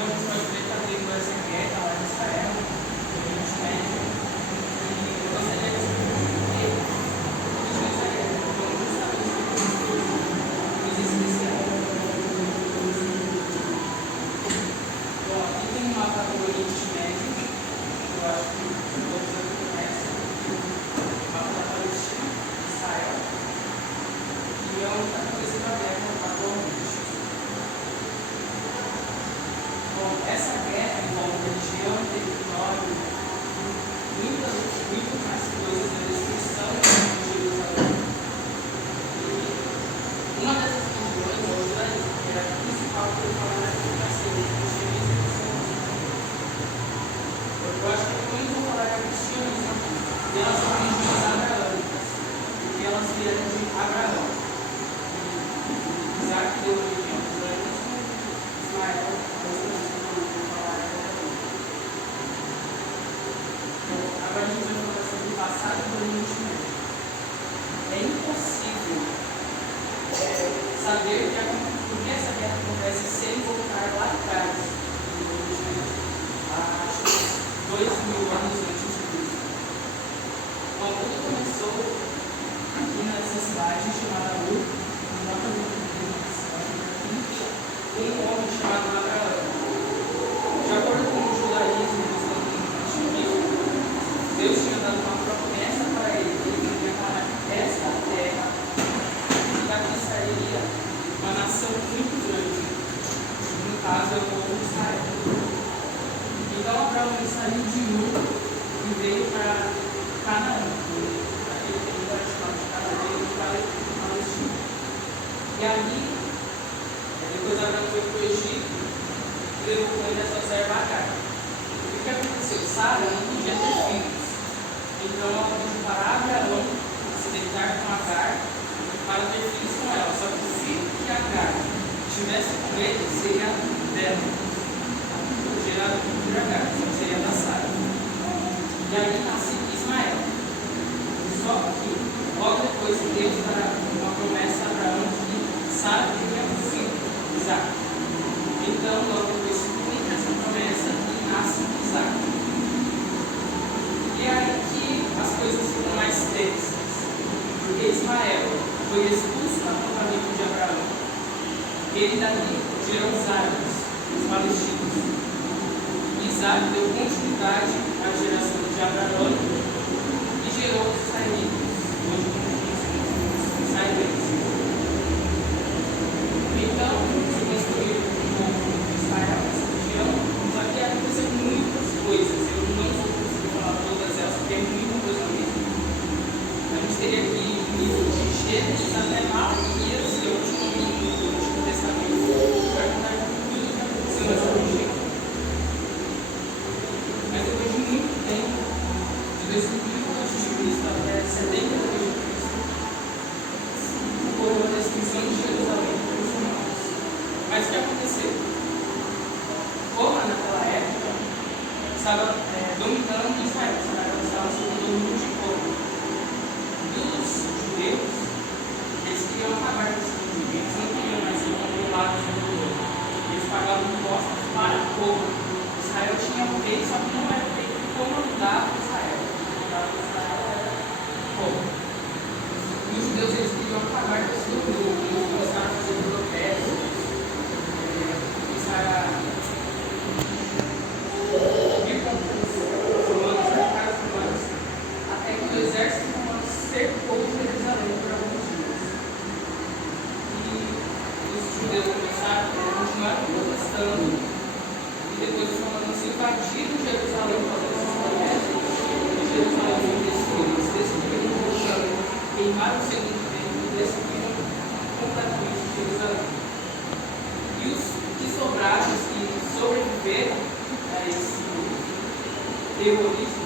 a gente pode ver que abrindo essa guerra lá em Israel, no Oriente Médio, e eu gostaria de saber o que essa guerra foi justamente coisa especial. Bom, aqui tem um mapa do Oriente Médio, eu acho que todos aqui conhecem, o mapa da Palestina, Israel, e é onde está acontecendo a guerra atualmente. Bom, essa guerra envolve religião, território, muito mais coisas da destruição de Jerusalém. E uma dessas religiões, o judaísmo, que era a principal que eu falo na série, o cristianismo e o islamismo. Eu acho que quando eu vou falar de cristianismo, elas são religiões abraâmicas, porque elas vieram de Abraão. Isaac deu origem ao judaísmo, Ismael, agora a gente vai falar sobre o passado do Oriente Médio. É impossível saber por que essa guerra acontece sem voltar lá atrás, acho que 2000 anos antes de Cristo. Bom, tudo começou aqui nessa cidade chamada Ur, um homem chamado Abraão. De acordo com o judaísmo e o islamismo, Deus tinha dado uma promessa para ele, que ele iria parar esta terra e daqui sairia uma nação muito grande. No caso, é o povo de Israel. Então, Abraão saiu de Ur e veio para Canaã, aquele que era chamado de Canaã, e para a Palestina. E ali, depois Abraão foi para o Egito e levou com ele a sua serva Agar. O que aconteceu? Sara não podia ter filhos. Então ela pediu para Abraão se deitar com Agar para ter filhos com ela. Só que o filho que Agar tivesse com ele seria dela, gerado por Agar, então seria da Sara. E aí nasce Ismael. Só que logo depois Deus dará uma promessa a Abraão que Sara teria um filho, Isaac. Então logo depois se cumpre essa promessa e nasce Isaac. E aí que as coisas ficam mais tensas, porque Ismael foi expulso do acampamento de Abraão. Ele dali gerou os árabes, os palestinos. Isaac deu continuidade à geração de Abraão e gerou os israelitas, hoje conhecidos os israelitas. Então, se construiu um povo de Israel, essa região, só que aconteceu muitas coisas. Eu não vou conseguir falar todas elas, porque é muita coisa mesmo. A gente teria que ir do livro de Gênesis até Malaquias, que é o último livro do Antigo Testamento, para contar tudo o que aconteceu nessa região. Mas depois de muito tempo, de 2000 a.C. até 70 a.C., houve a destruição de Jerusalém pelos romanos. Mas o que aconteceu? Roma, naquela época, estava dominando Israel. Israel estava sob o domínio de Roma. E os judeus, eles queriam acabar com esse domínio. Eles não queriam mais ser controlados pelo Roma. Eles pagavam impostos para Roma. Israel tinha um rei, só que não era o rei que comandava Israel. Israel era Roma. E os judeus, eles queriam acabar com esse domínio. Eles começaram a fazer protestos. Até que o exército romano cercou Jerusalém por alguns dias. E os judeus começaram a continuar protestando. E depois os romanos invadiram Jerusalém fazendo esses protestos. E Jerusalém foi destruída. Eles destruíram Jerusalém, queimaram o segundo templo e destruíram completamente Jerusalém. E os que sobraram, os que sobreviveram a esse terrorismo,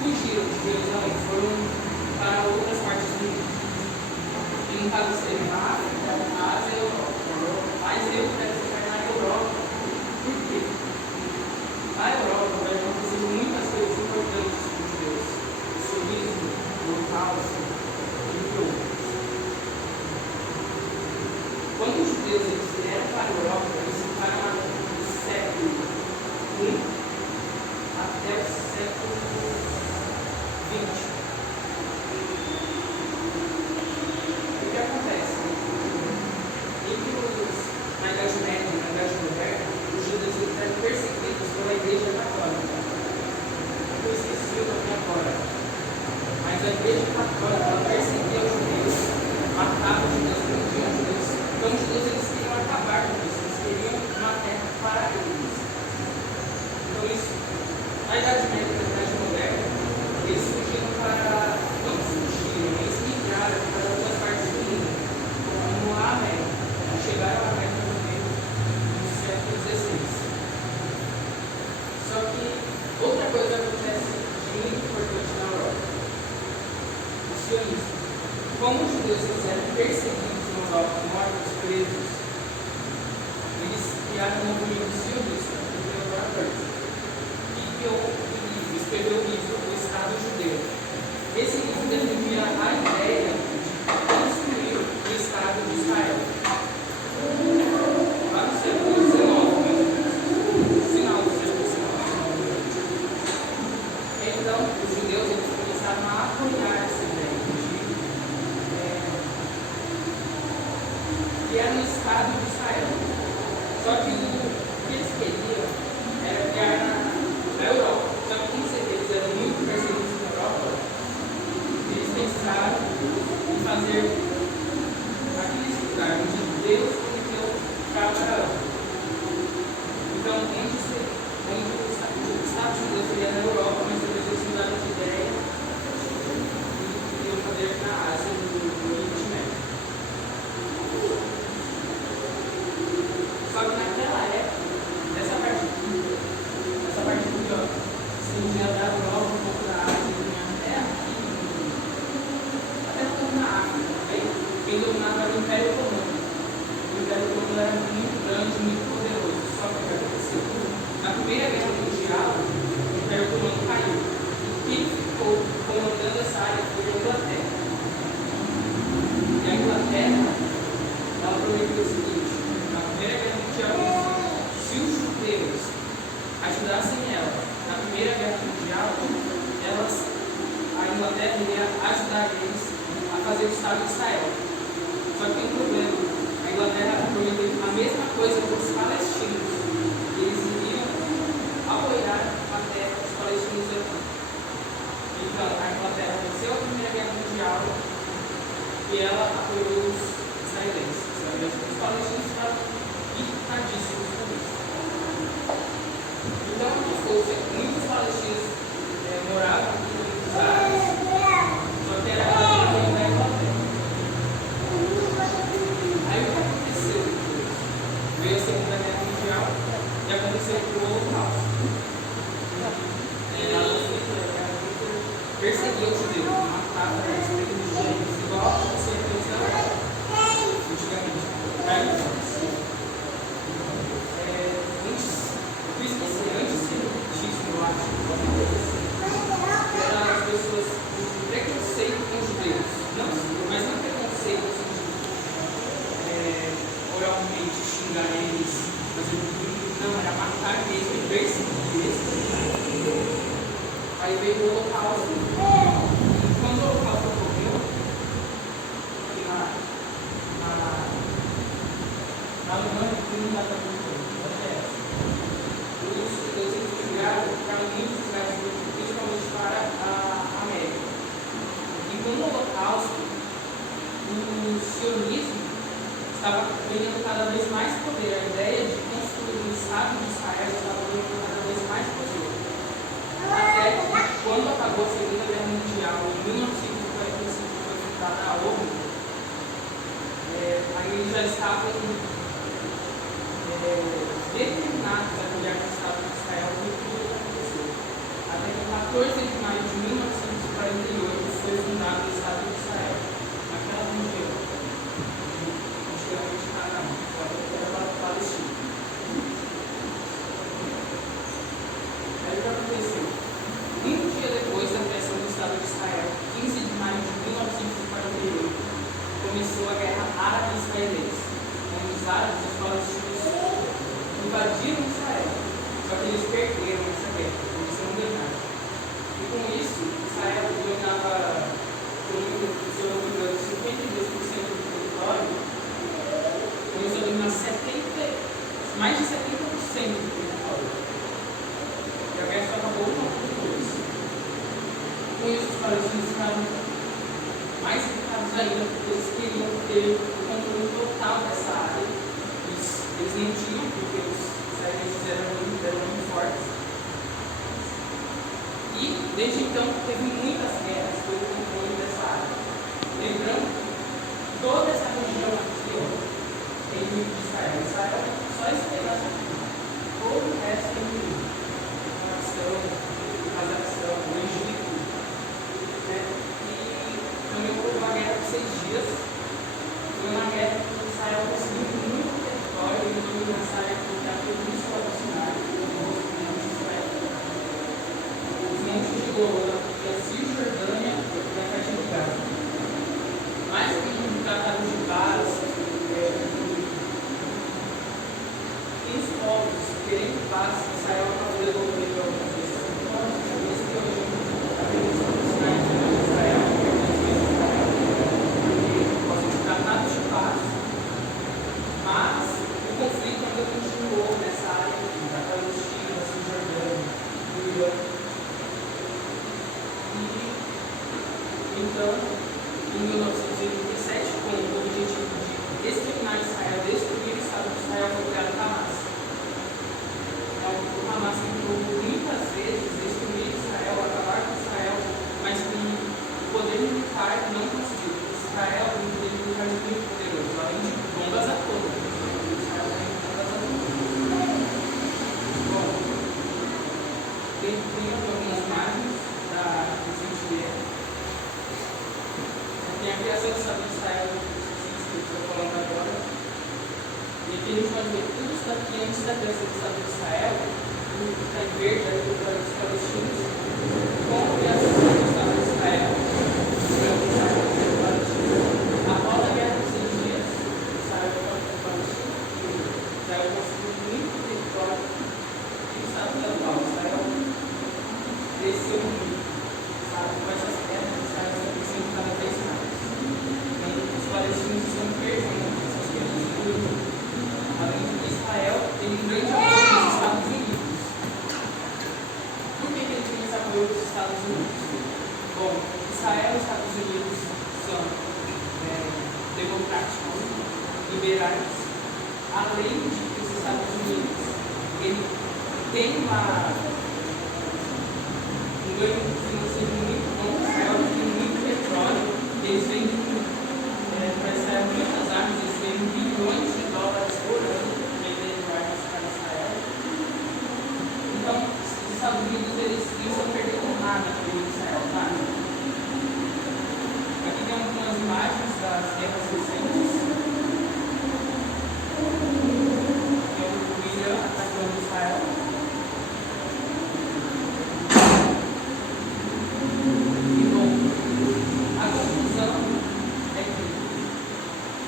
fugiram de Jerusalém, foram para outras partes do mundo. E no caso seria na África, na Ásia e Europa. Mas eu quero ficar na Europa. Por quê? Na Europa vai acontecer muitas coisas importantes com os judeus. O sionismo, o holocausto, entre outros. Quando os judeus vieram para a Europa, eles ficaram Igreja Católica ela perseguia os judeus, matava os judeus, prendia os judeus. Então os judeus eles queriam acabar com isso, eles queriam uma terra para eles. Então isso, na Idade Média e na Idade Moderna, eles fugiram para, não fugiram, eles migraram para outras partes do mundo, como a América. Chegaram à América no meio do século XVI. Só que outra coisa acontece de muito importante na Europa: o sionismo. Como os judeus eram perseguidos na Europa, mortos, presos, eles criaram um movimento sionista, o Theodor Herzl, que escreveu o livro O Estado Judeu. Esse livro defendia a ideia de construir o Estado de Israel. Lá no século XIX, no final do século XIX. Então, os judeus eles começaram a apoiar essa ideia de criar um Estado de Israel. Só que o que eles queriam era criar na Europa. Só que como eles eram muito perseguidos na Europa, eles pensaram em fazer aquele lugar onde Deus prometeu para Abraão. Então, onde o Estado de Deus seria na Europa, mas depois eles mudaram de ideia e queriam fazer na Ásia, no Oriente Médio. Só que naquela época, essa parte aqui, ó, estendia da Europa, um pouco da Ásia, até um pouco na África, também, quem dominava era o Império Romano. O Império Romano era muito grande, muito poderoso. Só que o que aconteceu? Na Primeira Guerra Mundial, o Império Romano caiu. E quem ficou comandando essa área foi a Inglaterra. E a Inglaterra, ela prometeu o seguinte: na Primeira Guerra Mundial, se os judeus ajudassem ela na Primeira Guerra Mundial, a Inglaterra iria ajudar eles a fazer o Estado de Israel. Só que tem um problema: a Inglaterra prometeu a mesma coisa para os palestinos. Eles iriam apoiar a terra dos palestinos aqui. Então, a Inglaterra venceu a Primeira Guerra Mundial e ela apoiou os israelenses. Os palestinos estavam irritadíssimos com isso. Então, muitos palestinos moravam aqui em muitos áreas, só que era a da Inglaterra. Aí o que aconteceu? Veio a Segunda Guerra Mundial e aconteceu o Holocausto. Perseguiu os judeus, matava eles, prendia eles, igual acontecia com eles na Europa, antigamente. Antissemitismo, eu acho, alguma coisa assim. Eram as pessoas de preconceito com os judeus, mas não preconceito assim, oralmente xingar eles, fazer não, era matar mesmo e perseguir eles. Aí veio o Holocausto. E quando o Holocausto ocorreu, aqui na Alemanha, que não dá para ver, os judeus migraram para muitos lugares, principalmente para a América. E com o Holocausto, o sionismo estava ganhando cada vez mais poder. A ideia de construir um Estado de Israel estava ganhando cada vez mais poder. Até que, quando acabou a Segunda Guerra Mundial, em 1945, foi fundada a ONU, aí eles já estavam determinados a criar o Estado de Israel por tudo que aconteceu. Até que, 14 de maio de 1948, foi fundado o Estado de Israel, naquela região, antigamente Canaã, que era a Palestina. Aí o que aconteceu? Um dia depois da criação do Estado de Israel, 15 de maio de 1948, começou a Guerra Árabe-Israelense, onde os árabes e os palestinos invadiram Israel. Só que eles perderam essa guerra, eles não ganharam. E Desde então, teve muitas guerras pelo controle dessa área. Lembrando que toda essa região aqui, ó, é inimigo de Israel. Israel só esse pedaço aqui. Todo o resto é inimigo. Nação, Cazaquistão, o Egito. Né? E também houve uma guerra de 6 dias. Foi uma guerra que Israel conseguiu muito território e dominou essa área que está pelo Istmo do Sinai, os montes de Golã, e a Cisjordânia e a faixa de Gaza. Mais que de tratados de paz, os povos querendo paz, Israel acabou devolvendo algumas vezes. Esse que é o Istmo do Sinai de Israel, porque tratados de paz. Mas o conflito ainda continuou nessa área aqui, da Palestina, da Cisjordânia, do Irã. Então, em 1987, com o objetivo de exterminar Israel, destruir o Estado de Israel, foi criado o Hamas. Então, o Hamas tentou muitas vezes destruir Israel, acabar com Israel, mas com o poder militar não conseguiu. Israel tem um poder militar muito poderoso, além de bombas atômicas. Israel tem bombas atômicas. Bom, tem algumas imagens da recente guerra. Tem a criação do Estado de Israel, que eu estou falando agora. E aqui a gente pode ver tudo isso daqui antes da criação do Estado de Israel, que está em verde, ali do lado dos palestinos, com a criação do Estado de Israel. Após a guerra dos 6 dias, Israel foi para o Palestina, Israel conseguiu muito território e o Estado atual. Israel cresceu muito, sabe? Com essas guerras, Israel está crescendo cada vez mais. Os palestinos estão perdendo essas guerras. Além de que Israel tem um grande apoio dos Estados Unidos. Por que ele tem esse apoio dos Estados Unidos? Bom, Israel e os Estados Unidos são democráticos, liberais, além de que os Estados Unidos ele tem um ganho financeiro muito bom. Israel tem muito petróleo, eles vendem para Israel muitas armas, eles vendem bilhões de dólares por ano vendendo armas para Israel. Então, os Estados Unidos eles não estão perdendo nada com Israel, nada. Aqui tem algumas imagens das guerras recentes. Que é o Irã atacando Israel. E bom, a conclusão é que,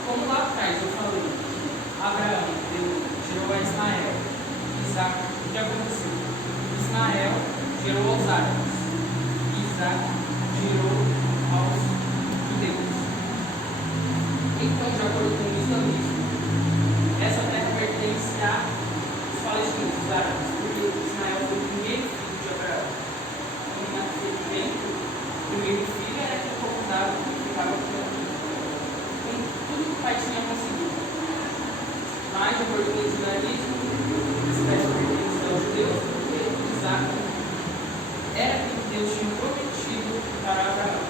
como lá atrás eu falei, Abraão gerou a Ismael, Isaac, o que aconteceu? Ismael gerou aos árabes, Isaac gerou aos judeus. Então, de acordo com o islamismo, essa terra pertence aos palestinos, os árabes, porque Ismael foi o primeiro filho de Abraão. Então, naquele tempo, o primeiro filho era que fecundado e ficava com tudo que o pai tinha conseguido. Mas, de acordo com o judaísmo, essa terra pertence aos judeus, porque Isaac era que Deus tinha prometido para Abraão.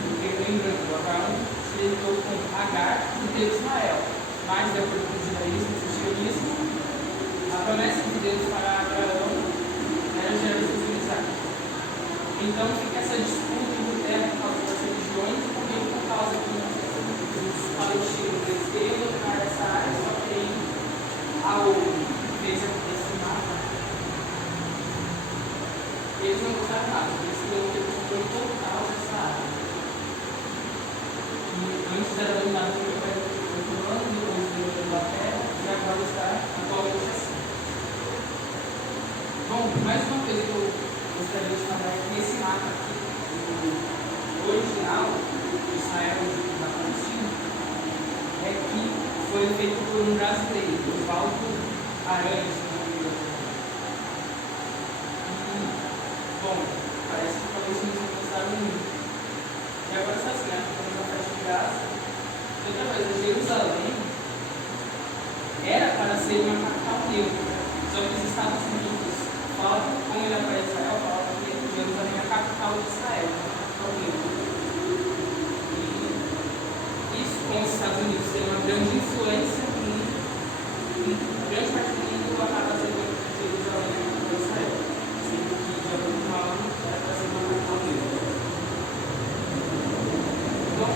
Porque, lembrando, Abraão se deitou com Agar e teve Ismael. Mas, de acordo com o judaísmo e o cristianismo, a promessa de Deus para Abraão era gerar o filho Isaac. Então, fica essa disputa entre terra por causa das religiões e também por causa que os palestinos eles queriam dominar essa área, só que aí a ONU fez esse mapa. Eles não gostaram nada, eles queriam ter o controle total dessa área. E antes era dominado pelo Império Otomano, depois pela Inglaterra, e agora está atualmente assim. Bom, mais uma coisa que eu gostaria de falar é que esse mapa aqui, o original de Israel e da Palestina, é que foi feito por um brasileiro, Oswaldo Aranha. Bom, parece que talvez não gostaram muito. E agora está assim, ficamos na faixa de Gaza. E outra coisa, Jerusalém era para ser uma capital neutra. Só que os Estados Unidos falam, como ele aparece Israel, falam que Jerusalém é capital de Israel, a capital dele. E isso, como os Estados Unidos têm uma grande influência no mundo, grande parte do mundo acaba sendo Jerusalém a capital de Israel. Sendo que de acordo com a ONU era para ser uma capital mesmo. Bom,